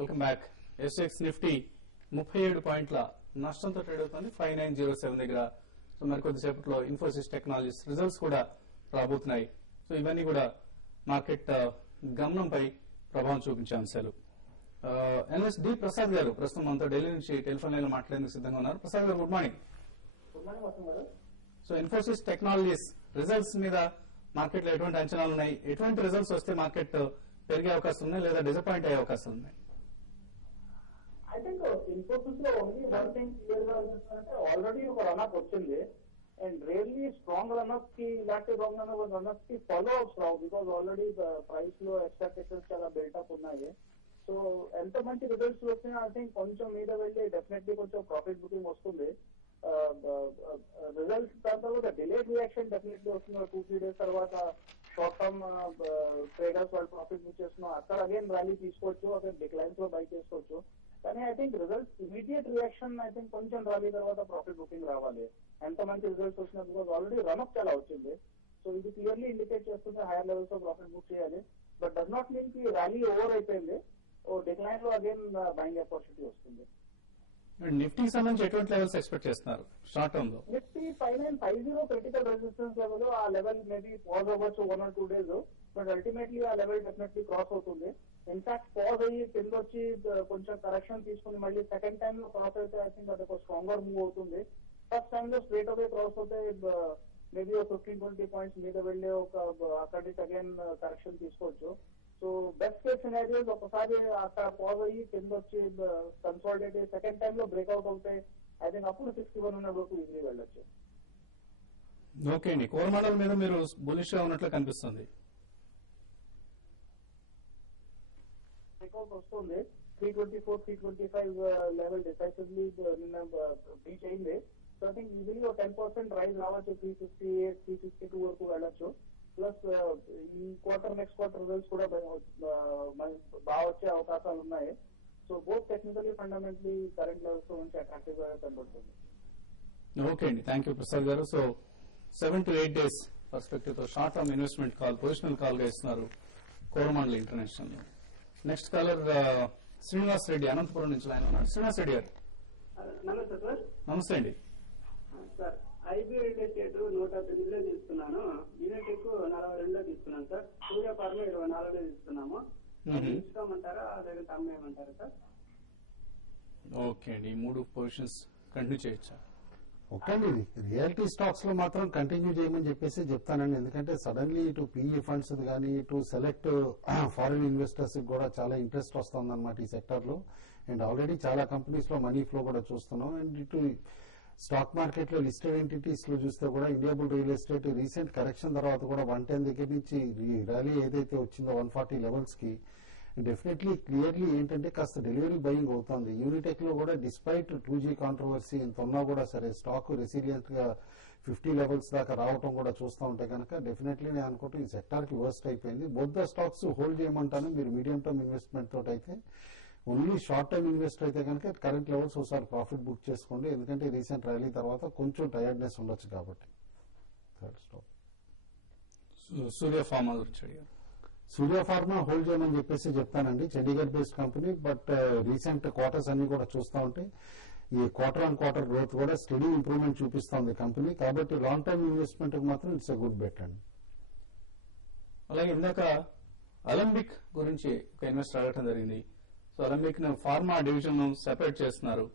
Welcome back. SX Nifty 37 పాయింట్ల నష్టంతో trade అవుతుంది 5907 దగ్గర. సో మరి కొద్దిసేపట్లో ఇన్ఫోసిస్ టెక్నాలజీస్ రిజల్ట్స్ కూడా రాబోతున్నాయి. సో ఇవన్నీ కూడా మార్కెట్ గమనంపై ప్రభావం చూపించే అంశాలు. ఎన్ఎస్ డి ప్రసాద్ గారు ప్రస్తుతం మనతో ఢిల్లీ నుంచి టెలిఫోన్ లైన్ లో మాట్లాడేందుకు సిద్ధంగా ఉన్నారు. ప్రసాద్ గారు, good morning. So Infosys technologies results మీద మార్కెట్ లో ఎటువంటి అంచనాలు ఉన్నాయి? ఎటువంటి రిజల్ట్స్ వస్తే మార్కెట్ పెరిగే అవకాశం ఉన్నాయి లేదా డిసప్పాయింట్ అయ్యే అవకాశాలు ఉన్నాయి? ఐ థింక్ ఇన్ఫోసిస్ లో ఓన్లీ వన్ థింగ్ క్లియర్ గా అనిపిస్తుందంటే ఆల్రెడీ ఒక రన్అప్ వచ్చింది అండ్ రియల్లీ స్ట్రాంగ్ రన్అప్ కి ఇలాంటి రన్అప్ కి follow ups Rao because already price లో ఎక్స్పెక్టేషన్స్ చాలా బిల్టప్ ఉన్నాయి. సో ఎంత మంచి రిజల్ట్స్ వచ్చినా ఐ థింక్ కొంచెం మీద వెళ్ళి డెఫినెట్లీ కొంచెం ప్రాఫిట్ బుకింగ్ వస్తుంది. రిజల్ట్స్ దాని తర్వాత డిలేడ్ రియాక్షన్ డెఫినెట్లీ వస్తుంది. 2-3 days తర్వాత షార్ట్ టర్మ్ ట్రేడర్స్ వాళ్ళు ప్రాఫిట్ బుక్ చేస్తున్నాం, అక్కడ అగైన్ ర్యాలీ తీసుకోవచ్చు, అక్కడ డిక్లైన్స్ లో బై చేసుకోవచ్చు. కానీ I think results immediate reaction I think కొంచెం ర్యాలీ తర్వాత ప్రాఫిట్ బుకింగ్ రావాలి. ఎంత మంచి రిజల్ట్స్ వచ్చినా బికాస్ ఆల్రెడీ రన్అప్ చాలా వచ్చింది. సో ఇది క్లియర్లీ ఇండికేట్ చేస్తుంది హైయర్ లెవెల్స్ లో ప్రాఫిట్ బుక్ చేయాలి. బట్ డస్ నాట్ మీన్ కి ర్యాలీ ఓవర్ అయిపోయింది. డిక్లైన్ లో అగైన్ బయింగ్ ఆపర్చునిటీ వస్తుంది. నిఫ్టీకి సంబంధించి ఎటువంటి లెవెల్స్ ఎక్స్పెక్ట్ చేస్తున్నారు షార్ట్ టర్మ్ లో? నిఫ్టీ 5950 క్రిటికల్ రెసిస్టెన్స్ లెవెల్, ఆ లెవెల్ మేబీ పాజ్ అవ్వచ్చు 1 or 2 days, బట్ అల్టిమేట్లీ ఆ లెవెల్ డెఫినెట్లీ క్రాస్ అవుతుంది. ఇన్ఫాక్ట్ పాజ్ అయ్యి కింద వచ్చి కొంచెం కరెక్షన్ తీసుకుని మళ్ళీ సెకండ్ టైం లో క్రాస్ అయితే ఐ థింక్ అది ఒక స్ట్రాంగర్ మూవ్ అవుతుంది. ఫస్ట్ టైం లో స్ట్రేట్ అవే క్రాస్ అవుతే మేబీ 15-20 పాయింట్స్ మీద వెళ్ళి ఒక అక్కడి నుంచి అగైన్ కరెక్షన్ తీసుకోవచ్చు. సో బెస్ట్ కేస్ సినారియోస్ ఒకసారి అక్కడ పాజ్ అయ్యి కింద వచ్చి కన్సాలిడేట్ సెకండ్ టైం లో బ్రేక్అవుట్ అవుతాయి. ఐ థింక్ అప్పుడు 6100 వరకు ఈజీ వెళ్ళొచ్చు. ఓకే అండి, కోరమండల్ మీద మీరు బులిష్ గా ఉన్నట్లు కనిపిస్తుంది. బ్రేక్అవుట్ వస్తుంది 324-325 లెవెల్ డిసైసివ్లీ నిన్న రీచ్ అయింది. So I think easily 10% rise రావచ్చు, 358-362 వరకు వెళ్ళొచ్చు. ప్లస్ ఈ క్వార్టర్ నెక్స్ట్ క్వార్టర్ రిజల్ట్స్ కూడా బాగా వచ్చే అవకాశాలు ఉన్నాయి. So both technically fundamentally current levels తో మంచి అట్రాక్టివ్ గా కనబడుతుంది. ఓకే అండి, థ్యాంక్ యూ ప్రసాద్ గారు. సో 7 to 8 days పర్స్పెక్టివ్ తో short term investment call, positional call గా ఇస్తున్నారు Coromandel international. Next caller Srinivas Reddy Anantapuram నుంచి లైన్ ఉన్నాడు. శ్రీనివాస్ రెడ్డి గారు, నమస్తే సార్. నమస్తే అండి. సార్ ఐబీ రియల్ ఎస్టేట్ 108లో తీసుకున్నాను, యూనిటెక్ 42లో తీసుకున్నాను సార్, సూర్య ఫార్మా 24లో తీసుకున్నాము. తీసుకోమంటారా లేదా అమ్మేయమంటారా సార్? ఓకే అండి, ఈ 3 పొజిషన్స్ కంటిన్యూ చేయొచ్చా? ఓకే అండి, రియాలిటీ స్టాక్స్ లో మాత్రం కంటిన్యూ చేయమని చెప్పేసి చెప్తానండి. ఎందుకంటే సడన్లీ ఇటు పీఈ ఫండ్స్ కానీ ఇటు సెలెక్ట్ ఫారిన్ ఇన్వెస్టర్స్ కూడా చాలా ఇంట్రెస్ట్ వస్తుంది అనమాట ఈ సెక్టర్ లో. అండ్ ఆల్రెడీ చాలా కంపెనీస్ లో మనీ ఫ్లో కూడా చూస్తున్నాం. అండ్ ఇటు స్టాక్ మార్కెట్ లో లిస్టెడ్ ఎంటిటీస్ లో చూస్తే కూడా ఇండియాబుల్ రియల్ ఎస్టేట్ రీసెంట్ కరెక్షన్ తర్వాత కూడా 110 దగ్గర నుంచి ర్యాలీ ఏదైతే వచ్చిందో 140 లెవెల్స్ కి డెఫినెట్లీ క్లియర్లీ ఏంటంటే కాస్త డెలివరీ బయింగ్ అవుతుంది. యూనిటెక్ లో కూడా డిస్పైట్ 2G కాంట్రవర్సీ ఎంత ఉన్నా కూడా సరే స్టాక్ రెసిలియంట్ గా 50 లెవెల్స్ దాకా రావడం కూడా చూస్తూ ఉంటే కనుక డెఫినెట్లీ నేను అనుకుంటే ఈ సెక్టార్ కి వర్స్ట్ అయిపోయింది. బోత్ ద స్టాక్స్ హోల్డ్ చేయమంటాను. మీరు మీడియం టర్మ్ ఇన్వెస్ట్మెంట్ తోటి అయితే, ఓన్లీ షార్ట్ టర్మ్ ఇన్వెస్టర్ అయితే కనుక కరెంట్ లెవెల్స్ ఒకసారి ప్రాఫిట్ బుక్ చేసుకోండి. ఎందుకంటే రీసెంట్ ర్యాలీ తర్వాత కొంచెం టైర్డ్నెస్ ఉండొచ్చు కాబట్టి. థర్డ్ స్టాక్ సూర్య ఫార్మా గురించి అడిగారు. సూర్య ఫార్మా హోల్డ్ చేయమని చెప్పేసి చెప్తానండి. Chandigarh based company, but recent quarters అన్ని కూడా చూస్తూ ఉంటే ఈ క్వార్టర్ ఆన్ క్వార్టర్ గ్రోత్ కూడా స్టడీ ఇంప్రూవ్మెంట్ చూపిస్తోంది కంపెనీ. కాబట్టి లాంగ్ టర్మ్ ఇన్వెస్ట్మెంట్ మాత్రం ఇట్స్ ఎ గుడ్ బెట్ అండి. అలాగే ఇందాక అలంబిక్ గురించి ఒక ఇన్వెస్టర్ అడగటం జరిగింది. So Alembic pharma division separate చేస్తున్నారు.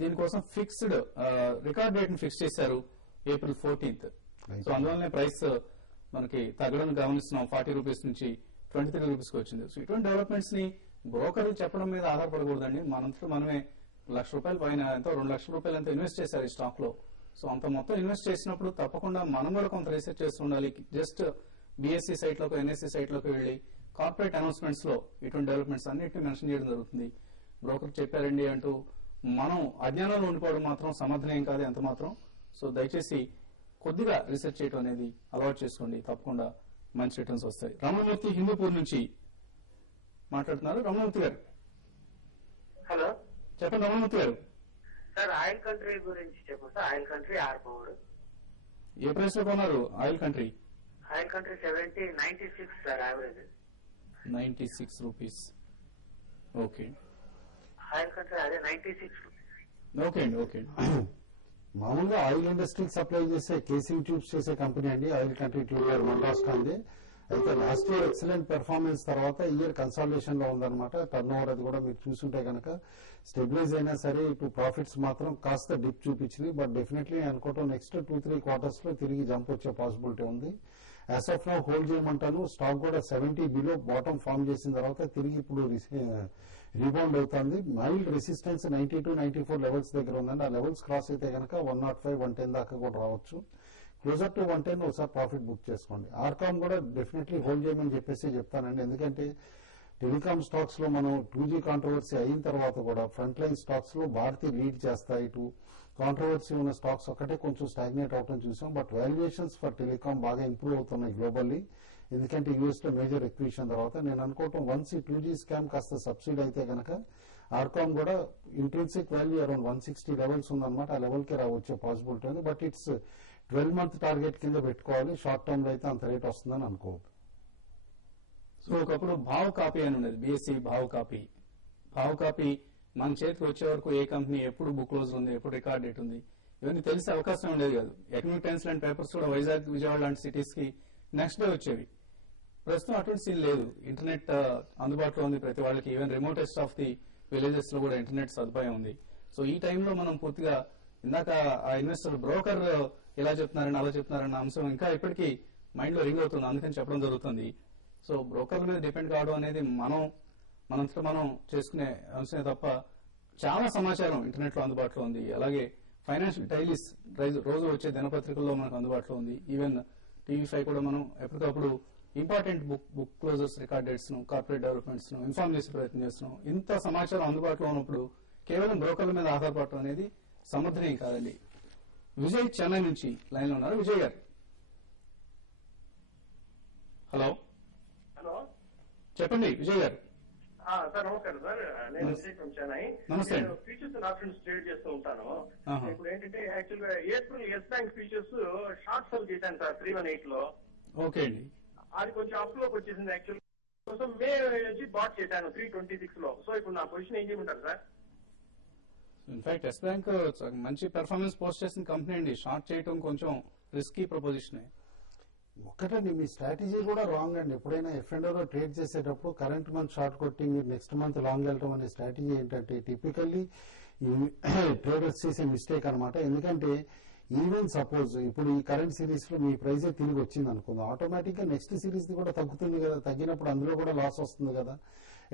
దీనికోసం ఫిక్స్డ్ రికార్డ్ డేట్ ని ఫిక్స్ చేశారు April 14th. సో అందువల్లనే ప్రైస్ మనకి తగ్గడం గమనిస్తున్నాం. 40 రూపీస్ నుంచి 23 రూపీస్ కి వచ్చింది. సో ఇటువంటి డెవలప్మెంట్స్ ని బ్రోకర్లు చెప్పడం మీద ఆధారపడకూడదండి. మనంతా మనమే ₹1,00,000 పైన ఎంతో ₹2,00,000 ఎంతో ఇన్వెస్ట్ చేశారు ఈ స్టాక్ లో. సో అంత మొత్తం ఇన్వెస్ట్ చేసినప్పుడు తప్పకుండా మనం కూడా కొంత రీసెర్చ్ చేస్తూ ఉండాలి. జస్ట్ BSE సైట్ లోకి NSE సైట్ లోకి వెళ్లి కార్పొరేట్ అనౌన్స్మెంట్స్ లో ఇటువంటి డెవలప్మెంట్స్ అన్నిటిని మెన్షన్ చేయడం జరుగుతుంది. బ్రోకర్ చెప్పారండి అంటూ మనం అజ్ఞానంలో ఉండిపోవడం మాత్రం సమర్థనీయం కాదు ఎంత మాత్రం. సో దయచేసి కొద్దిగా రీసెర్చ్ చేయడం అనేది అలవాటు చేసుకోండి, తప్పకుండా మంచి రిటర్న్స్ వస్తాయి. రమణమూర్తి హిందూపూర్ నుంచి మాట్లాడుతున్నారు. రమణమూర్తి గారు, హలో చెప్పండి. రమణమూర్తి గారు, సార్ ఆయిల్ కంట్రీ గురించి చెప్పండి సార్. ఆయిల్ కంట్రీ ఆర్పౌడ్ ఏ ప్రైస్ లో కొన్నారు? Oil country 96 sir, average 96 rupees. Okay, oil country అదే 96. ఓకే అండి, ఓకే అండి. మామూలుగా ఆయిల్ ఇండస్ట్రీకి సప్లై చేసే కేసింగ్ ట్యూబ్స్ చేసే కంపెనీ అండి ఆయిల్ కంట్రీ ట్యూబ్లర్ మహారాష్ట్ర. అయితే లాస్ట్ ఇయర్ ఎక్సలెంట్ పెర్ఫార్మెన్స్ తర్వాత ఇయర్ కన్సాలిడేషన్ లో ఉందన్నమాట. టర్న్ ఓవర్ అది కూడా మీరు చూసుంటే కనుక స్టెబిలైజ్ అయినా సరే ఇటు ప్రాఫిట్స్ మాత్రం కాస్త డిప్ చూపించింది. బట్ డెఫినెట్లీ అనుకోవటం నెక్స్ట్ 2-3 క్వార్టర్స్ లో తిరిగి జంప్ వచ్చే పాసిబిలిటీ ఉంది. యాజ్ ఆఫ్ నౌ హోల్డ్ చేయమంటాను. స్టాక్ కూడా 70 బిలో బాటమ్ ఫామ్ చేసిన తర్వాత తిరిగి ఇప్పుడు రీబౌండ్ అవుతుంది. మైల్డ్ రెసిస్టెన్స్ 92-94 లెవెల్స్ దగ్గర ఉందండి. ఆ లెవెల్స్ క్రాస్ అయితే కనుక 105-110 దాకా కూడా రావచ్చు. క్లోజర్ టు 110 ఒకసారి ప్రాఫిట్ బుక్ చేసుకోండి. ఆర్కామ్ కూడా డెఫినెట్లీ హోల్డ్ చేయమని చెప్పేసి చెప్తానండి. ఎందుకంటే టెలికామ్ స్టాక్స్ లో మనం 2G కాంట్రవర్సీ అయిన తర్వాత కూడా ఫ్రంట్ లైన్ స్టాక్స్ లో భారతి లీడ్ చేస్తాయి. ఇటు కాంట్రవర్సీ ఉన్న స్టాక్స్ ఒకటే కొంచెం స్టాగ్నేట్ అవటం చూసాం. బట్ వాల్యుయేషన్స్ ఫర్ టెలికామ్ బాగా ఇంప్రూవ్ అవుతున్నాయి గ్లోబల్లీ. ఎందుకంటే యూఎస్ లో మేజర్ ఎక్విజిషన్ తర్వాత నేను అనుకోవటం వన్స్ ఈ 2G స్కామ్ కాస్త సబ్సిడీ అయితే కనుక ఆర్కామ్ కూడా ఇంట్రెన్సిక్ వాల్యూ అరౌండ్ 160 లెవెల్స్ ఉందన్నమాట. ఆ లెవెల్ కి వచ్చే పాసిబిలిటీ ఉంది. బట్ ఇట్స్ 12-month టార్గెట్ కింద పెట్టుకోవాలి. షార్ట్ టర్మ్ లో అయితే అంత రేట్ వస్తుందని అనుకోవద్దు. సో ఒకప్పుడు భావ్ కాపీ అని ఉండేది, BSc Bhau copy. Bhau copy మన చేతికి వచ్చే వరకు ఏ కంపెనీ ఎప్పుడు బుక్ క్లోజ్ ఉంది, ఎప్పుడు రికార్డ్ డేట్ ఉంది, ఇవన్నీ తెలిసే అవకాశం ఉండేది కాదు. ఎకనామిక్ టైమ్స్ లాంటి పేపర్స్ కూడా వైజాగ్, విజయవాడ లాంటి సిటీస్ కి నెక్స్ట్ డే వచ్చేవి. ప్రస్తుతం అటువంటి సీన్ లేదు. ఇంటర్నెట్ అందుబాటులో ఉంది ప్రతి వాళ్ళకి. Even remotest of the villages లో కూడా ఇంటర్నెట్ సదుపాయం ఉంది. సో ఈ టైంలో మనం పూర్తిగా ఇందాక ఆ ఇన్వెస్టర్ బ్రోకర్ ఇలా చెప్తున్నారని అలా చెప్తున్నారన్న అంశం ఇంకా ఇప్పటికీ మైండ్ లో రింగ్ అవుతుంది. అందుకని చెప్పడం జరుగుతుంది. సో బ్రోకర్ల మీద డిపెండ్ కావడం అనేది మనంతట మనం చేసుకునే అంశమే తప్ప చాలా సమాచారం ఇంటర్నెట్ లో అందుబాటులో ఉంది. అలాగే ఫైనాన్షియల్ డైలీస్ రోజు వచ్చే దినపత్రికల్లో మనకు అందుబాటులో ఉంది. ఈవెన్ TV5 కూడా మనం ఎప్పటికప్పుడు important book closures, record dates ను, కార్పొరేట్ డెవలప్మెంట్స్ ను ఇన్ఫార్మ్ చేసే ప్రయత్నం చేస్తున్నాం. ఇంత సమాచారం అందుబాటులో ఉన్నప్పుడు కేవలం బ్రోకర్ల మీద ఆధారపడటం అనేది సమర్థనీయం కాదండి. విజయ్ చెన్నై నుంచి లైన్ లో ఉన్నారు. విజయ్ గారు, హలో. హలో, చెప్పండి విజయ్ గారు. సార్ నమస్కారం సార్. నేను విజయ్ ఫ్రమ్ చెన్నై. నమస్తే. నేను ఫ్యూచర్స్ అండ్ ఆప్షన్స్ ట్రేడ్ చేస్తూ ఉంటాను. ఆహా. ఇప్పుడు ఏంటంటే యాక్చువల్ గా April Yes Bank futures short sell చేశాను సార్ 318 లో. ఓకే అండి. అది కొంచెం అప్ లోకి వచ్చేసింది. యాక్చువల్ కోసం మే నుంచి బాట్ చేశాను 326 లో. సో ఇప్పుడు నా పొజిషన్ ఏం చేయమంటారు సార్? ఇన్ఫాక్ట్ ఎస్ బ్యాంక్ మంచి పెర్ఫార్మెన్స్ పోస్ట్ చేసిన కంపెనీ అండి. షార్ట్ చేయడం కొంచెం రిస్కీ ప్రపోజిషన్. ఒక్కటండి, మీ స్ట్రాటజీ కూడా రాంగ్ అండి. ఎప్పుడైనా ఎఫ్ఎండోలో ట్రేడ్ చేసేటప్పుడు కరెంట్ మంత్ షార్ట్ కొట్టి మీరు నెక్స్ట్ మంత్ లాంగ్ వెళ్ళటం అనే స్ట్రాటజీ ఏంటంటే టిపికల్లీ ట్రేడర్స్ చేసే మిస్టేక్ అనమాట. ఎందుకంటే ఈవెన్ సపోజ్ ఇప్పుడు ఈ కరెంట్ సిరీస్ లో మీ ప్రైజే తిరిగి వచ్చింది అనుకుందాం, ఆటోమేటిక్ గా నెక్స్ట్ సిరీస్ ది కూడా తగ్గుతుంది కదా. తగ్గినప్పుడు అందులో కూడా లాస్ వస్తుంది కదా.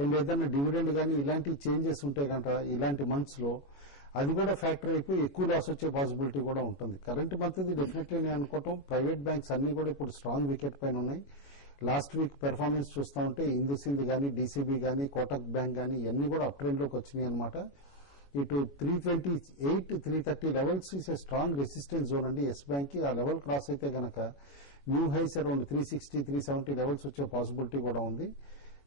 అండ్ ఏదైనా డివిడెండ్ కానీ ఇలాంటి చేంజెస్ ఉంటాయి కనుక ఇలాంటి మంత్స్ లో అది కూడా ఫ్యాక్టర్ అయిపోయి ఎక్కువ లాస్ వచ్చే పాసిబిలిటీ కూడా ఉంటుంది. కరెంట్ మంత్ డెఫినెట్లీ నేను అనుకోవటం ప్రైవేట్ బ్యాంక్స్ అన్ని కూడా ఇప్పుడు స్ట్రాంగ్ వికెట్ పైన ఉన్నాయి. లాస్ట్ వీక్ పెర్ఫార్మెన్స్ చూస్తూ ఉంటే ఇందుసింద్ కానీ, డీసీబీ కానీ, కోటక్ బ్యాంక్ కానీ ఇవన్నీ కూడా అప్ ట్రెండ్ లోకి వచ్చినాయి అనమాట. ఇటు 328, 330 levels is a strong resistance zone అండి ఎస్ బ్యాంక్ కి. ఆ లెవెల్ క్రాస్ అయితే కనుక న్యూ హైస్ అరౌండ్ 360, 370 లెవెల్స్ వచ్చే పాసిబిలిటీ కూడా ఉంది.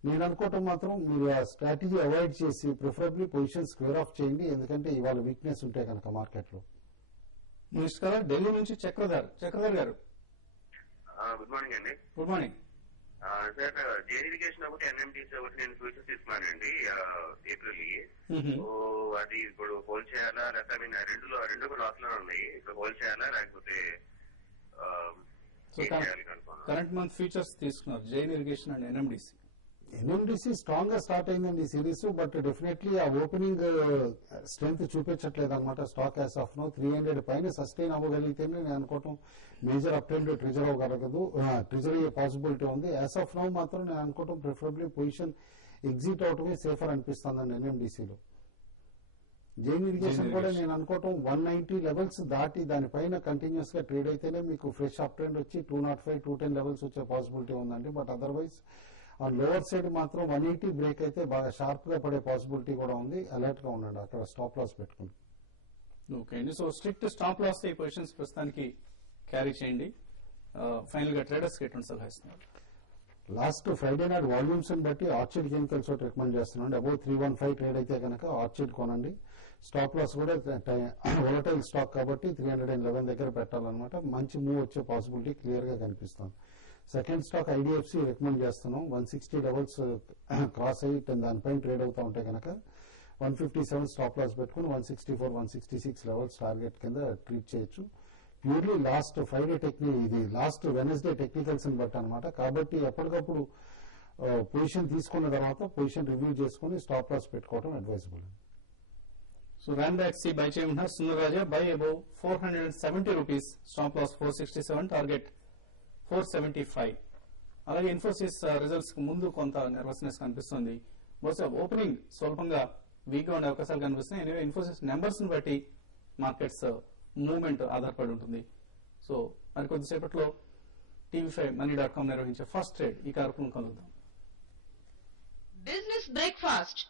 నేను అనుకోవటం మాత్రం మీరు ఆ స్ట్రాటజీ అవాయిడ్ చేసి ప్రిఫరబ్లీ పొజిషన్ స్క్వేర్ ఆఫ్ చేయండి. ఎందుకంటే ఇవాళ వీక్నెస్ ఉంటాయి కనుక మార్కెట్ లో. మిస్టర్ కదా ఢిల్లీ నుంచి చక్రధర్ గారు. గుడ్ మార్నింగ్ అండి. Good morning sir. జేనిఫికేషన్ ఒకటి, ఎన్ఎంటీసీ ఒకటి నేను ఫ్యూచర్స్ తీసుకున్నానండి ఏప్రిల్. సో అది ఇప్పుడు హోల్డ్ చేయాలా, లేకపోతే రెండు కూడా లాస్ లో ఉన్నాయి. ఇప్పుడు హోల్డ్ చేయాలా లేకపోతే కరెంట్ మంత్ ఫ్యూచర్స్ తీసుకున్నారు Jain irrigation and NMDC. NMDC strong గా స్టార్ట్ అయిందండి ఈ సిరీస్. బట్ డెఫినెట్లీ ఆ ఓపెనింగ్ స్ట్రెంగ్త్ చూపించట్లేదు అనమాట. స్టాక్ యాస్ ఆఫ్ నో 300 పైన సస్టైన్ అవ్వగలిగితేనే నేను అనుకోవటం మేజర్ అప్ ట్రెండ్ ట్రిజర్ అవ్వగలగదు, ట్రిజర్ అయ్యే పాసిబిలిటీ ఉంది. యాస్ ఆఫ్ నో మాత్రం నేను అనుకోవటం ప్రిఫరబ్లీ పొజిషన్ ఎగ్జిట్ అవటమే సేఫర్ అనిపిస్తుందండి ఎన్ఎండిసిలో. జైన్ ఇరిగేషన్ కూడా నేను అనుకోవటం 190 లెవెల్స్ దాటి దానిపైన కంటిన్యూస్ గా ట్రేడ్ అయితేనే మీకు ఫ్రెష్ అప్ ట్రెండ్ వచ్చి 205, 210 లెవెల్స్ వచ్చే పాసిబిలిటీ ఉందండి. బట్ అదర్వైజ్ ఆ లోవర్ సైడ్ మాత్రం 180 బ్రేక్ అయితే బాగా షార్ప్ గా పడే పాసిబిలిటీ కూడా ఉంది. అలర్ట్ గా ఉండండి అక్కడ స్టాప్ లాస్ పెట్టుకుని. ఓకే అండి. సో స్ట్రిక్ట్ స్టాప్ లాస్ ఈ పొజిషన్స్ ప్రస్తుతానికి క్యారీ చేయండి. ఫైనల్ గా ట్రేడర్స్ కి ఎటువంటి సలహా ఇస్తున్నారు? లాస్ట్ ఫ్రైడే నాడు వాల్యూమ్స్ ని బట్టి ఆర్చిడ్ కెమికల్స్ ఒకటి రికమెండ్ చేస్తున్నాను. అబౌవ్ 315 ట్రేడ్ అయితే కనుక ఆర్చిడ్ కొనండి. స్టాప్ లాస్ కూడా వోలటైల్ స్టాక్ కాబట్టి 311 దగ్గర పెట్టాలన్నమాట. మంచి మూవ్ వచ్చే పాసిబిలిటీ క్లియర్ గా కనిపిస్తుంది. సెకండ్ స్టాక్ ఐడిఎఫ్సి రికమెండ్ చేస్తున్నాం. 160 లెవెల్స్ క్రాస్ అయ్యి దానిపైన ట్రేడ్ అవుతా ఉంటే కనుక 157 స్టాప్ లాస్ పెట్టుకుని 164 166 లెవెల్స్ టార్గెట్ కింద ట్రీట్ చేయొచ్చు. ప్యూర్లీ లాస్ట్ ఫ్రైడే ఇది లాస్ట్ వెనస్డే టెక్నికల్స్ ని బట్టి అనమాట. కాబట్టి ఎప్పటికప్పుడు పొజిషన్ తీసుకున్న తర్వాత పొజిషన్ రివ్యూ చేసుకుని స్టాప్ లాస్ పెట్టుకోవడం అడ్వైజబుల్. సో రాండాక్సీ బై చేయమంటున్నారు Sundararaja buy above 470 rupees, stop loss 467, target 475. అలాగే ఇన్ఫోసిస్ రిజల్ట్స్ కు ముందు కొంత నర్వస్నెస్ కనిపిస్తుంది. బహుశా ఓపెనింగ్ స్వల్పంగా వీక్ గా ఉండే అవకాశాలు కనిపిస్తున్నాయి. ఎనివే ఇన్ఫోసిస్ నెంబర్స్ ని బట్టి మార్కెట్స్ మూవ్మెంట్ ఆధారపడి ఉంటుంది. సో మరి కొద్దిసేపట్లో tv5money.com నిర్వహించే ఫస్ట్ ట్రేడ్ ఈ కార్యక్రమం కలుద్దాం. Business breakfast